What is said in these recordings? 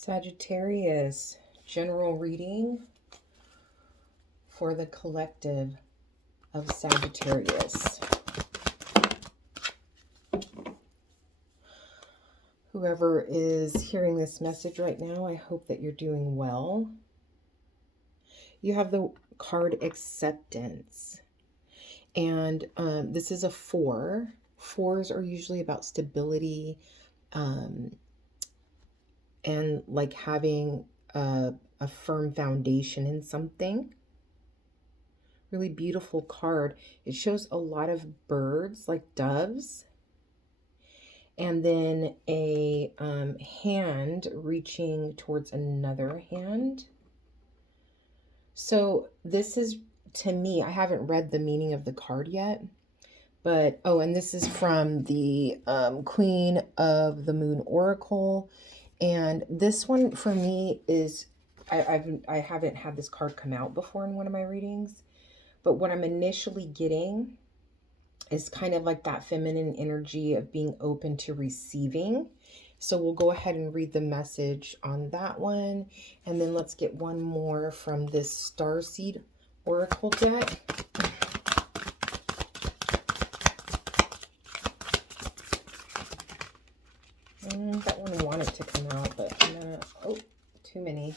Sagittarius, general reading for the collective of Sagittarius. Whoever is hearing this message right now, I hope that you're doing well. You have the card Acceptance. And this is a 4. 4s are usually about stability, and like having a firm foundation in something. Really beautiful card. It shows a lot of birds, like doves, and then a hand reaching towards another hand. So this is, to me, I haven't read the meaning of the card yet, but and this is from the Queen of the Moon Oracle. And this one for me is, I haven't had this card come out before in one of my readings, but what I'm initially getting is kind of like that feminine energy of being open to receiving. So we'll go ahead and read the message on that one. And then let's get one more from this Starseed Oracle deck. That one wanted to come out, but oh, too many.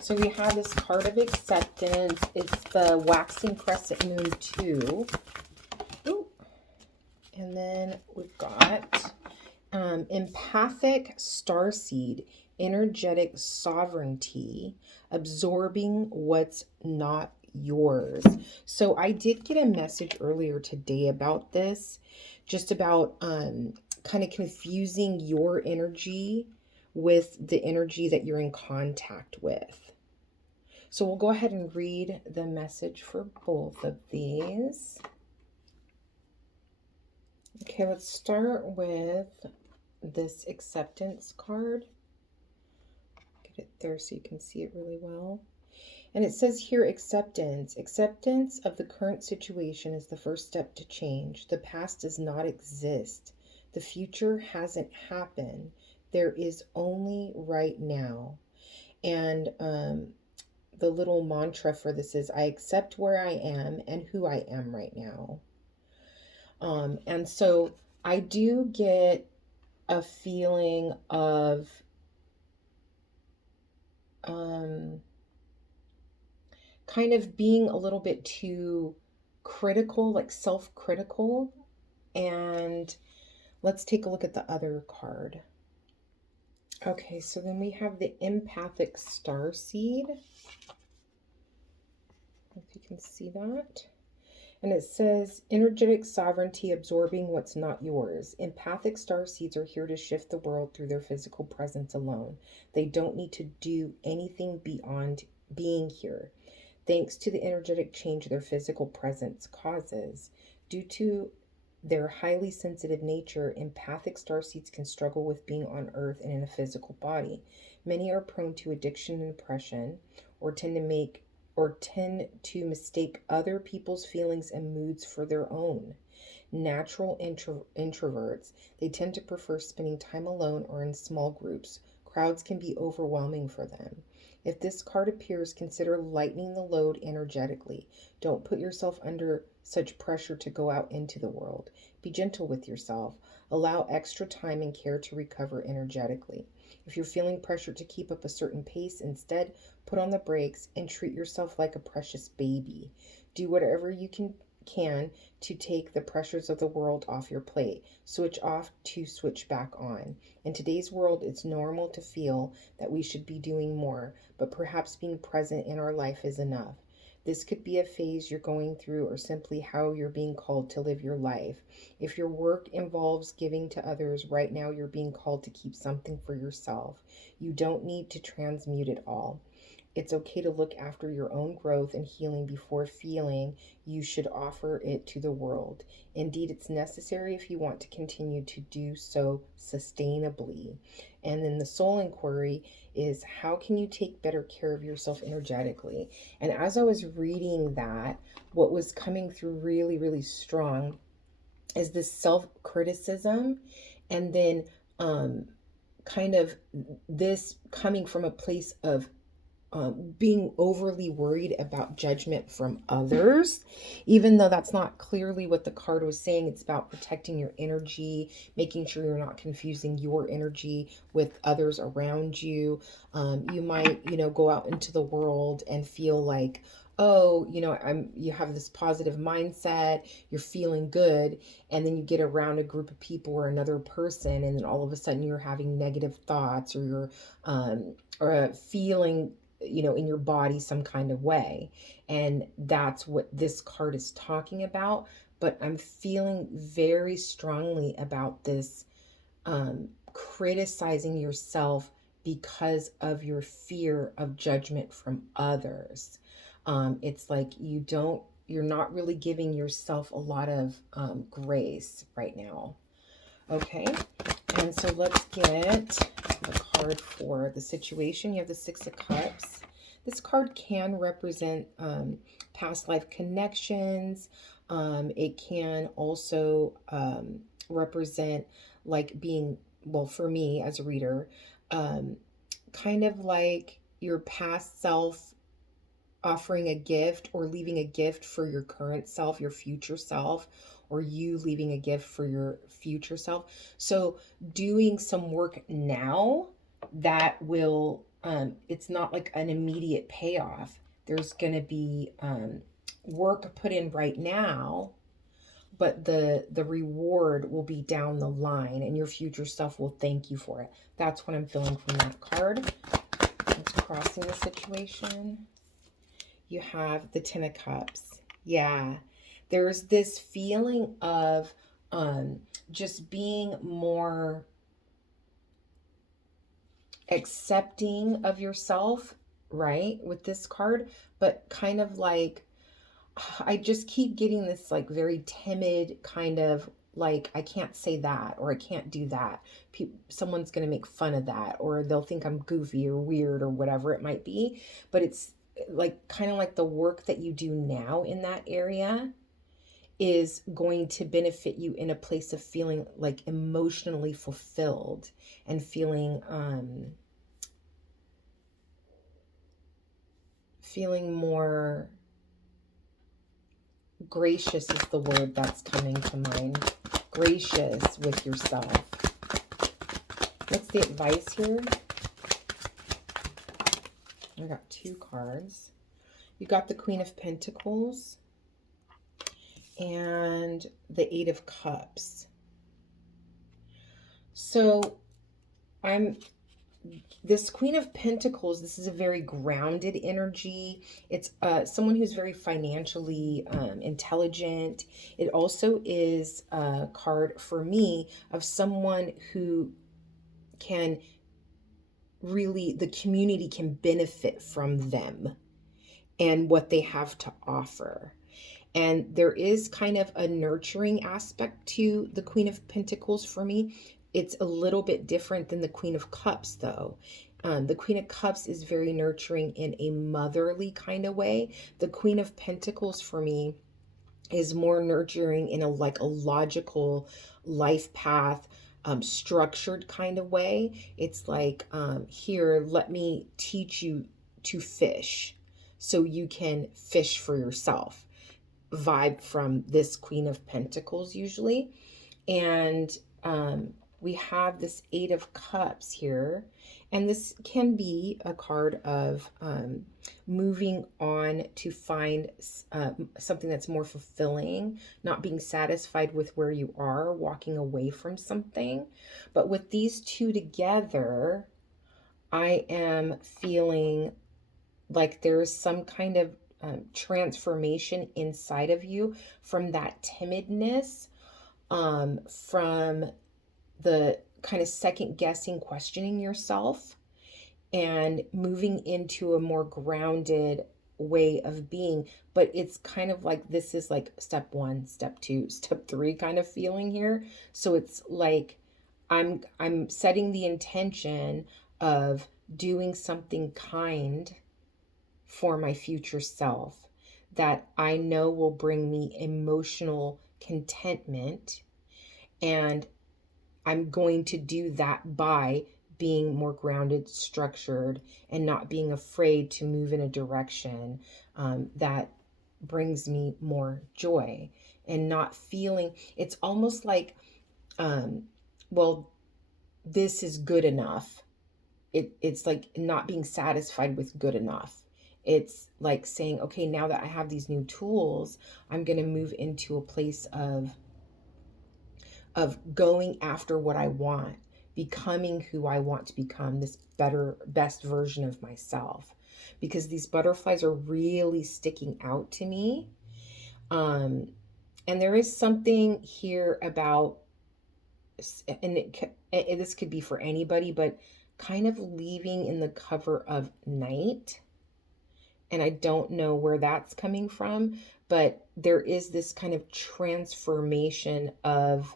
So we have this card of Acceptance. It's the Waxing Crescent Moon 2. Ooh. And then we've got Empathic Starseed, Energetic Sovereignty, Absorbing What's Not Yours. So I did get a message earlier today about this, just about kind of confusing your energy with the energy that you're in contact with. So we'll go ahead and read the message for both of these. Okay, let's start with this Acceptance card. Get it there so you can see it really well. And it says here, acceptance. Acceptance of the current situation is the first step to change. The past does not exist. The future hasn't happened. There is only right now. And the little mantra for this is, I accept where I am and who I am right now. And so I do get a feeling of kind of being a little bit too critical, like self-critical. And let's take a look at the other card. Okay, so then we have the Empathic Starseed. If you can see that. And it says, energetic sovereignty, absorbing what's not yours. Empathic starseeds are here to shift the world through their physical presence alone. They don't need to do anything beyond being here. Thanks to the energetic change their physical presence causes. Due to their highly sensitive nature, empathic starseeds can struggle with being on Earth and in a physical body. Many are prone to addiction and depression, or tend to mistake other people's feelings and moods for their own. Natural introverts, they tend to prefer spending time alone or in small groups. Crowds can be overwhelming for them. If this card appears, consider lightening the load energetically. Don't put yourself under such pressure to go out into the world. Be gentle with yourself. Allow extra time and care to recover energetically. If you're feeling pressure to keep up a certain pace, instead, put on the brakes and treat yourself like a precious baby. Do whatever you can to take the pressures of the world off your plate. Switch off to switch back on. In today's world, it's normal to feel that we should be doing more, but perhaps being present in our life is enough. This could be a phase you're going through, or simply how you're being called to live your life. If your work involves giving to others, right now you're being called to keep something for yourself. You don't need to transmute it all. it's okay to look after your own growth and healing before feeling you should offer it to the world. Indeed, it's necessary if you want to continue to do so sustainably. And then the soul inquiry is, how can you take better care of yourself energetically? And as I was reading that, what was coming through really, really strong is this self criticism, and then kind of this coming from a place of being overly worried about judgment from others, even though that's not clearly what the card was saying. It's about protecting your energy, making sure you're not confusing your energy with others around you. You might, go out into the world and feel like, oh, you have this positive mindset, you're feeling good, and then you get around a group of people or another person, and then all of a sudden you're having negative thoughts, or you're or feeling in your body some kind of way. And that's what this card is talking about. But I'm feeling very strongly about this criticizing yourself because of your fear of judgment from others. It's like you're not really giving yourself a lot of grace right now. Okay, and so let's get the card for the situation. You have the Six of Cups. This card can represent past life connections. It can also represent like being, well, for me as a reader, kind of like your past self offering a gift or leaving a gift for your current self, your future self, or you leaving a gift for your future self. So doing some work now that will, it's not like an immediate payoff. There's going to be work put in right now, but the reward will be down the line, and your future self will thank you for it. That's what I'm feeling from that card. It's crossing the situation. You have the Ten of Cups. Yeah, there's this feeling of just being more accepting of yourself, right, with this card, but kind of like, I just keep getting this like very timid kind of like, I can't say that, or I can't do that. Someone's going to make fun of that, or they'll think I'm goofy or weird or whatever it might be. But it's like kind of like the work that you do now in that area is going to benefit you in a place of feeling like emotionally fulfilled and feeling more gracious is the word that's coming to mind. Gracious with yourself. What's the advice here? I got two cards. You got the Queen of Pentacles and the Eight of Cups. So this Queen of Pentacles, this is a very grounded energy. It's someone who's very financially intelligent. It also is a card for me of someone who can really, the community can benefit from them and what they have to offer. And there is kind of a nurturing aspect to the Queen of Pentacles for me. It's a little bit different than the Queen of Cups, though. The Queen of Cups is very nurturing in a motherly kind of way. The Queen of Pentacles for me is more nurturing in a logical life path, structured kind of way. It's like, here, let me teach you to fish so you can fish for yourself. Vibe from this Queen of Pentacles usually. And we have this Eight of Cups here, and this can be a card of moving on to find something that's more fulfilling, not being satisfied with where you are, walking away from something. But with these two together, I am feeling like there is some kind of transformation inside of you from that timidness, from the kind of second guessing, questioning yourself, and moving into a more grounded way of being. But it's kind of like, this is like step 1, step 2, step 3 kind of feeling here. So it's like I'm setting the intention of doing something kind for my future self that I know will bring me emotional contentment. And I'm going to do that by being more grounded, structured, and not being afraid to move in a direction that brings me more joy, and not feeling it's almost like, well, this is good enough. It's like not being satisfied with good enough. It's like saying, okay, now that I have these new tools, I'm going to move into a place of going after what I want, becoming who I want to become, this better, best version of myself. Because these butterflies are really sticking out to me. And there is something here about, and this could be for anybody, but kind of leaving in the cover of night. And I don't know where that's coming from, but there is this kind of transformation of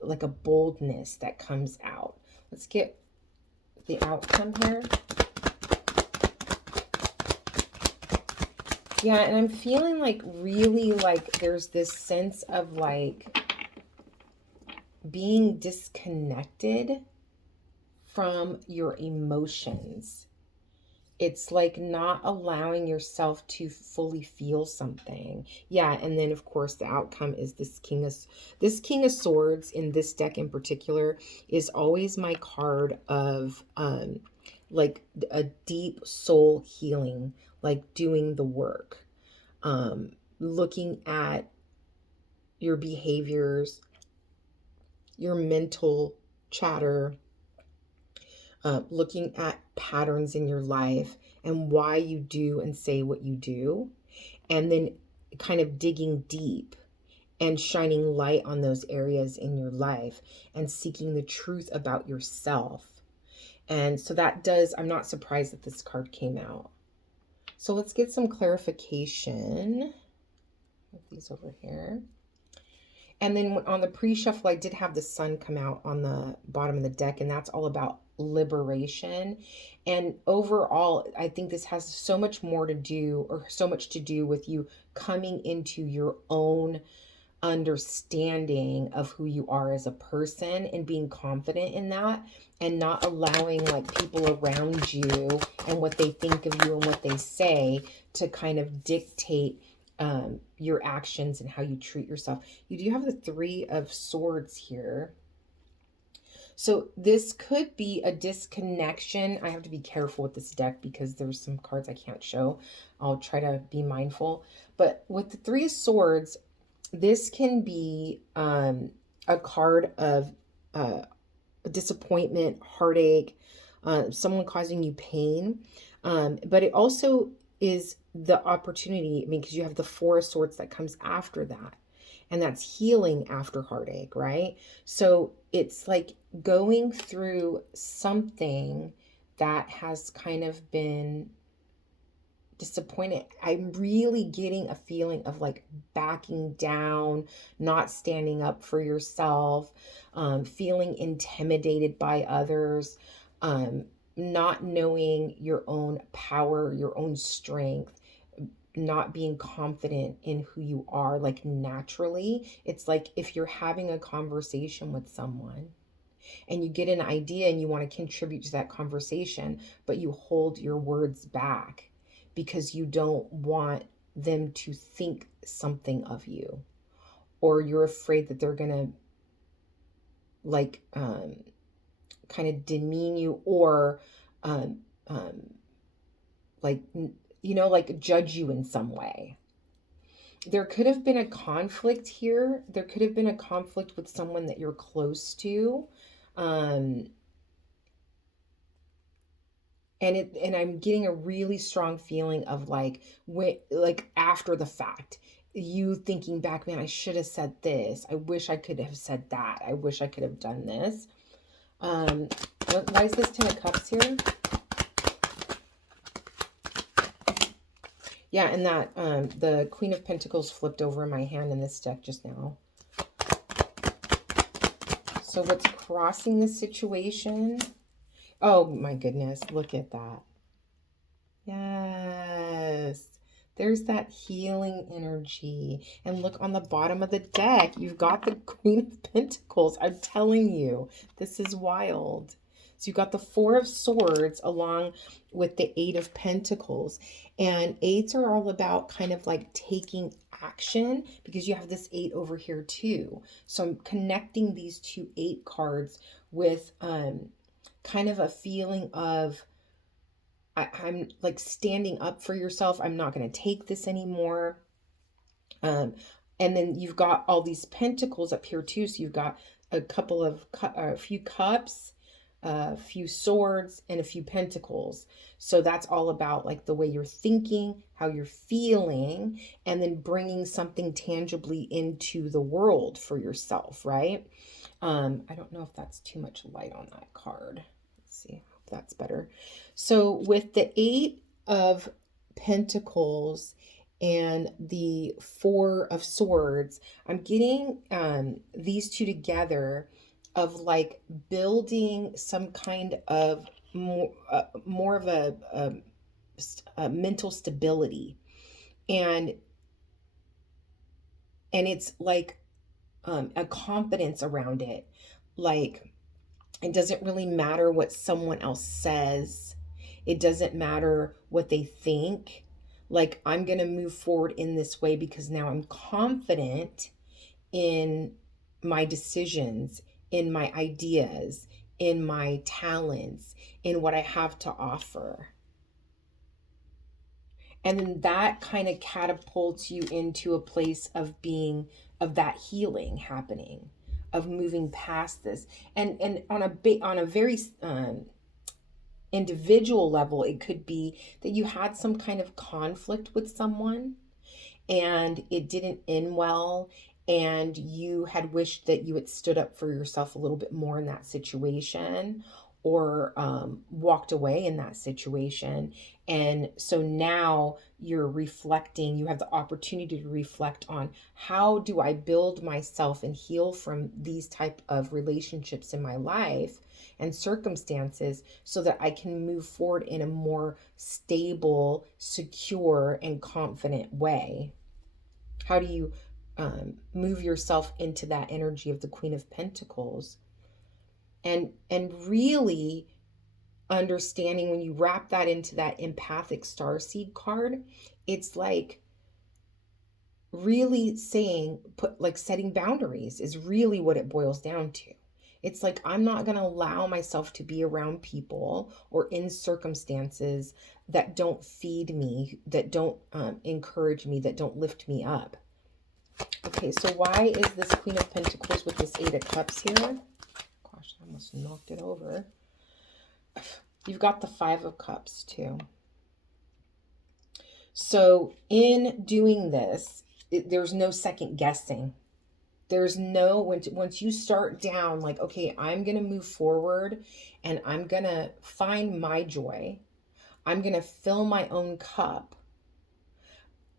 like a boldness that comes out. Let's get the outcome here. Yeah, and I'm feeling like really like there's this sense of like being disconnected from your emotions. It's like not allowing yourself to fully feel something. Yeah, and then of course the outcome is this King of Swords in this deck in particular is always my card of like a deep soul healing, like doing the work. Looking at your behaviors, your mental chatter, looking at patterns in your life and why you do and say what you do, and then kind of digging deep and shining light on those areas in your life and seeking the truth about yourself. And so that does, I'm not surprised that this card came out. So let's get some clarification with these over here. And then on the pre-shuffle, I did have the Sun come out on the bottom of the deck, and that's all about liberation. And overall, I think this has so much more to do, or so much to do with you coming into your own understanding of who you are as a person and being confident in that, and not allowing like people around you and what they think of you and what they say to kind of dictate your actions and how you treat yourself. You do have the 3 of Swords here. So this could be a disconnection. I have to be careful with this deck because there's some cards I can't show. I'll try to be mindful. But with the 3 of Swords, this can be a card of disappointment, heartache, someone causing you pain. But it also is the opportunity, I mean, because you have the 4 of Swords that comes after that. And that's healing after heartache, right? So it's like going through something that has kind of been disappointed. I'm really getting a feeling of like backing down, not standing up for yourself, feeling intimidated by others, not knowing your own power, your own strength, not being confident in who you are, like naturally. It's like if you're having a conversation with someone and you get an idea and you want to contribute to that conversation, but you hold your words back because you don't want them to think something of you, or you're afraid that they're gonna like kind of demean you, or like, you know, like judge you in some way. There could have been a conflict here. There could have been a conflict with someone that you're close to. And I'm getting a really strong feeling of like, when, like after the fact, you thinking back, man, I should have said this. I wish I could have said that. I wish I could have done this. Why is this Ten of Cups here? Yeah, and that the Queen of Pentacles flipped over in my hand in this deck just now. So what's crossing the situation? Oh my goodness, look at that. Yes. There's that healing energy. And look on the bottom of the deck. You've got the Queen of Pentacles. I'm telling you, this is wild. So you've got the Four of Swords along with the Eight of Pentacles. And eights are all about kind of like taking action, because you have this eight over here too. So I'm connecting these two eight cards with kind of a feeling of I'm like standing up for yourself. I'm not going to take this anymore. And then you've got all these pentacles up here too. So you've got a couple of, a few cups, a few swords, and a few pentacles. So that's all about like the way you're thinking, how you're feeling, and then bringing something tangibly into the world for yourself, right? I don't know if that's too much light on that card. Let's see. That's better. So with the Eight of Pentacles and the Four of Swords, I'm getting these two together of like building some kind of more of a mental stability, and it's like a confidence around it. Like, it doesn't really matter what someone else says. It doesn't matter what they think. Like, I'm going to move forward in this way because now I'm confident in my decisions, in my ideas, in my talents, in what I have to offer. And then that kind of catapults you into a place of that healing happening, of moving past this. And on a very individual level, it could be that you had some kind of conflict with someone and it didn't end well, and you had wished that you had stood up for yourself a little bit more in that situation, or walked away in that situation. And so now you're reflecting, you have the opportunity to reflect on, how do I build myself and heal from these type of relationships in my life and circumstances so that I can move forward in a more stable, secure, and confident way? How do you move yourself into that energy of the Queen of Pentacles? And really understanding, when you wrap that into that empathic starseed card, it's like really saying, setting boundaries is really what it boils down to. It's like, I'm not going to allow myself to be around people or in circumstances that don't feed me, that don't encourage me, that don't lift me up. Okay, so why is this Queen of Pentacles with this Eight of Cups here? Gosh, I almost knocked it over. You've got the Five of Cups too. So in doing this, there's no second guessing. There's no, once you start down, like, okay, I'm going to move forward and I'm going to find my joy. I'm going to fill my own cup.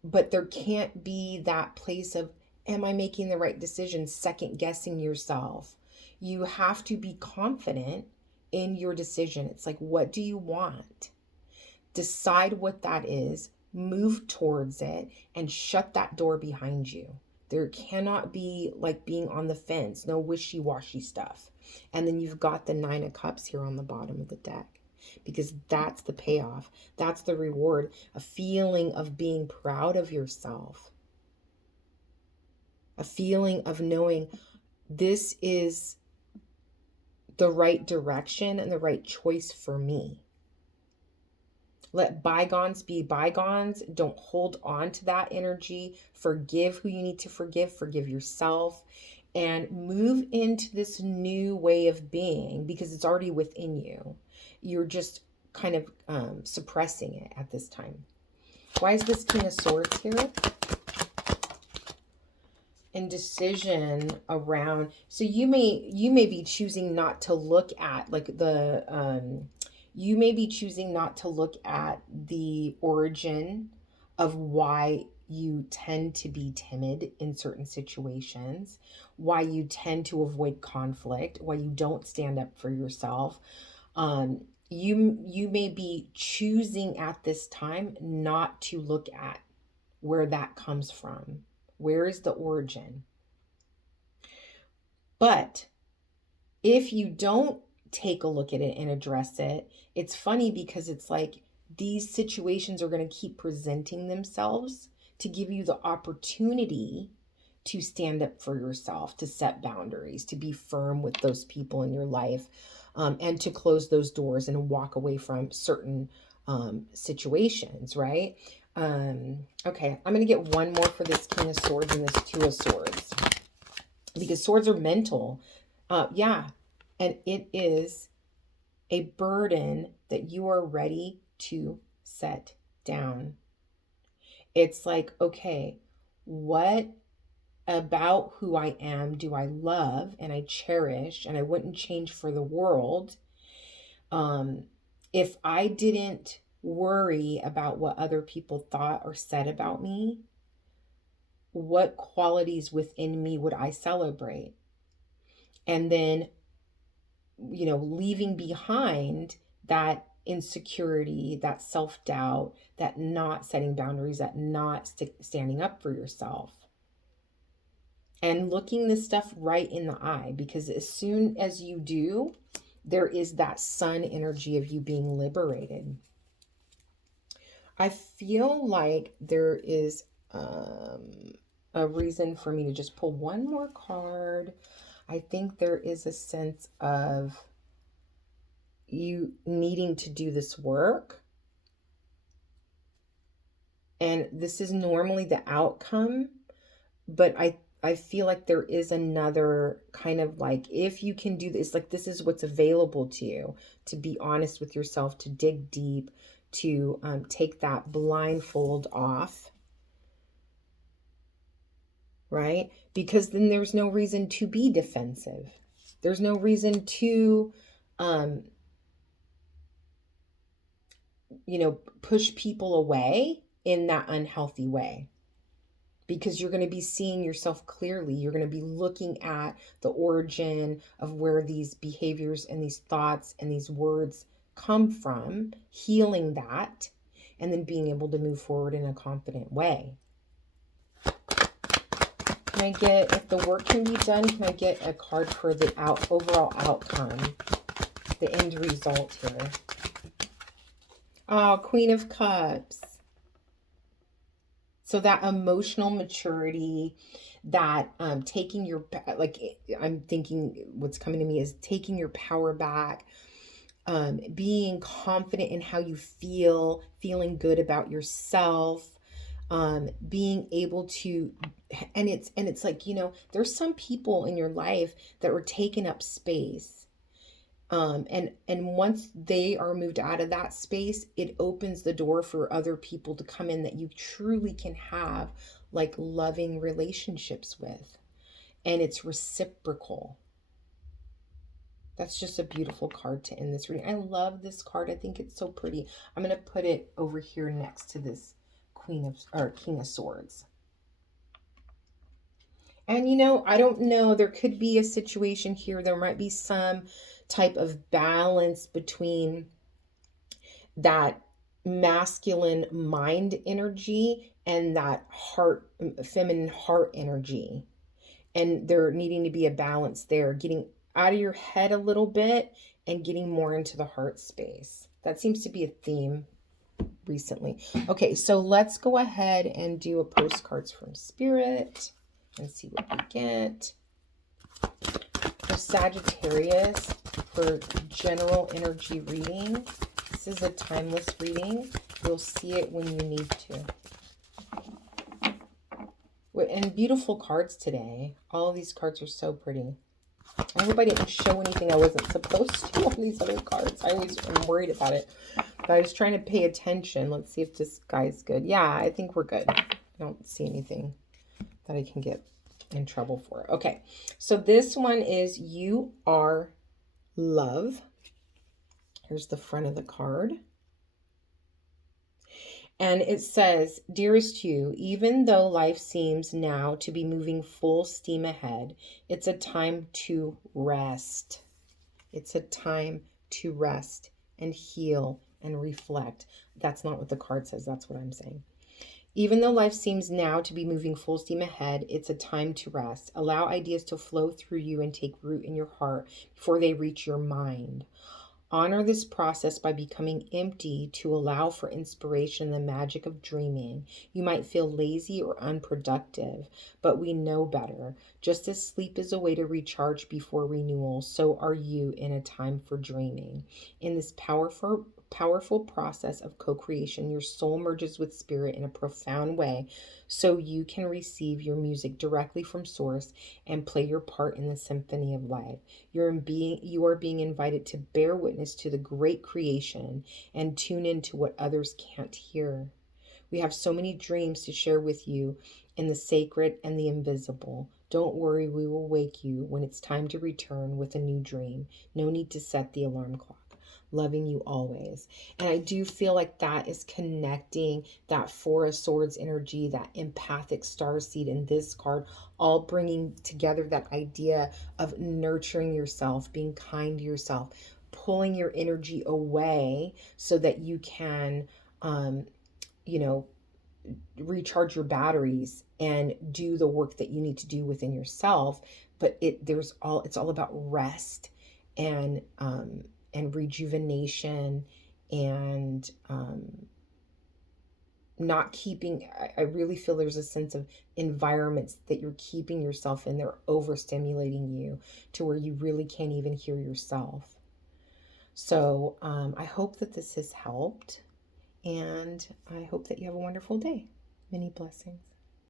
But there can't be that place of, am I making the right decision? Second guessing yourself. You have to be confident in your decision. It's like, what do you want? Decide what that is, move towards it, and shut that door behind you. There cannot be like being on the fence, no wishy-washy stuff. And then you've got the Nine of Cups here on the bottom of the deck, because that's the payoff. That's the reward, a feeling of being proud of yourself, a feeling of knowing this is the right direction and the right choice for me. Let bygones be bygones. Don't hold on to that energy. Forgive who you need to forgive. Forgive yourself. And move into this new way of being, because it's already within you. You're just kind of suppressing it at this time. Why is this King of Swords here? indecision around, so you may be choosing not to look at like you may be choosing not to look at the origin of why you tend to be timid in certain situations, why you tend to avoid conflict, why you don't stand up for yourself. You may be choosing at this time not to look at where that comes from. Where is the origin? But if you don't take a look at it and address it, it's funny because it's like these situations are going to keep presenting themselves to give you the opportunity to stand up for yourself, to set boundaries, to be firm with those people in your life, and to close those doors and walk away from certain situations, right? Okay, I'm going to get one more for this King of Swords and this Two of Swords, because swords are mental. Yeah, and it is a burden that you are ready to set down. It's like, okay, what about who I am do I love and I cherish and I wouldn't change for the world? If I didn't worry about what other people thought or said about me, what qualities within me would I celebrate? And then, leaving behind that insecurity, that self-doubt, that not setting boundaries, that not standing up for yourself. And looking this stuff right in the eye, because as soon as you do, there is that sun energy of you being liberated. I feel like there is a reason for me to just pull one more card. I think there is a sense of you needing to do this work. And this is normally the outcome, but I feel like there is another kind of like, if you can do this, like this is what's available to you, to be honest with yourself, to dig deep, to take that blindfold off, right? Because then there's no reason to be defensive. There's no reason to, push people away in that unhealthy way. Because you're going to be seeing yourself clearly. You're going to be looking at the origin of where these behaviors and these thoughts and these words come from, healing that, and then being able to move forward in a confident way. Can I get, if the work can be done, can I get a card for the overall outcome, the end result here? Oh, Queen of Cups. So that emotional maturity, that taking your, like, I'm thinking what's coming to me is taking your power back, being confident in how you feel, feeling good about yourself, being able to, and it's like, there's some people in your life that were taking up space. And once they are moved out of that space, it opens the door for other people to come in that you truly can have like loving relationships with. And it's reciprocal. That's just a beautiful card to end this reading. I love this card. I think it's so pretty. I'm going to put it over here next to this King of Swords. And I don't know, there could be a situation here. There might be some type of balance between that masculine mind energy and that feminine heart energy. And there needing to be a balance there, getting out of your head a little bit and getting more into the heart space. That seems to be a theme recently. Okay, so let's go ahead and do a postcards from Spirit and see what we get. For Sagittarius, for general energy reading, this is a timeless reading. You'll see it when you need to. And beautiful cards today. All of these cards are so pretty. I hope I didn't show anything I wasn't supposed to on these other cards. I always am worried about it. But I was trying to pay attention. Let's see if this guy's good. Yeah, I think we're good. I don't see anything that I can get in trouble for it. Okay, so this one is you are love. Here's the front of the card. And it says, Dearest you, even though life seems now to be moving full steam ahead, it's a time to rest. It's a time to rest and heal and reflect. That's not what the card says. That's what I'm saying. Even though life seems now to be moving full steam ahead, it's a time to rest. Allow ideas to flow through you and take root in your heart before they reach your mind. Honor this process by becoming empty to allow for inspiration and the magic of dreaming. You might feel lazy or unproductive, but we know better. Just as sleep is a way to recharge before renewal, so are you in a time for dreaming. In this powerful process of co-creation, your soul merges with spirit in a profound way so you can receive your music directly from source and play your part in the symphony of life. You are being invited to bear witness to the great creation and tune into what others can't hear. We have so many dreams to share with you in the sacred and the invisible. Don't worry, we will wake you when it's time to return with a new dream. No need to set the alarm clock. Loving you always. And I do feel like that is connecting that Four of Swords energy, that empathic starseed in this card, all bringing together that idea of nurturing yourself, being kind to yourself, pulling your energy away so that you can, you know, recharge your batteries and do the work that you need to do within yourself. But it's all about rest and rejuvenation and not keeping. I really feel there's a sense of environments that you're keeping yourself in. They're overstimulating you to where you really can't even hear yourself. So I hope that this has helped, and I hope that you have a wonderful day. Many blessings.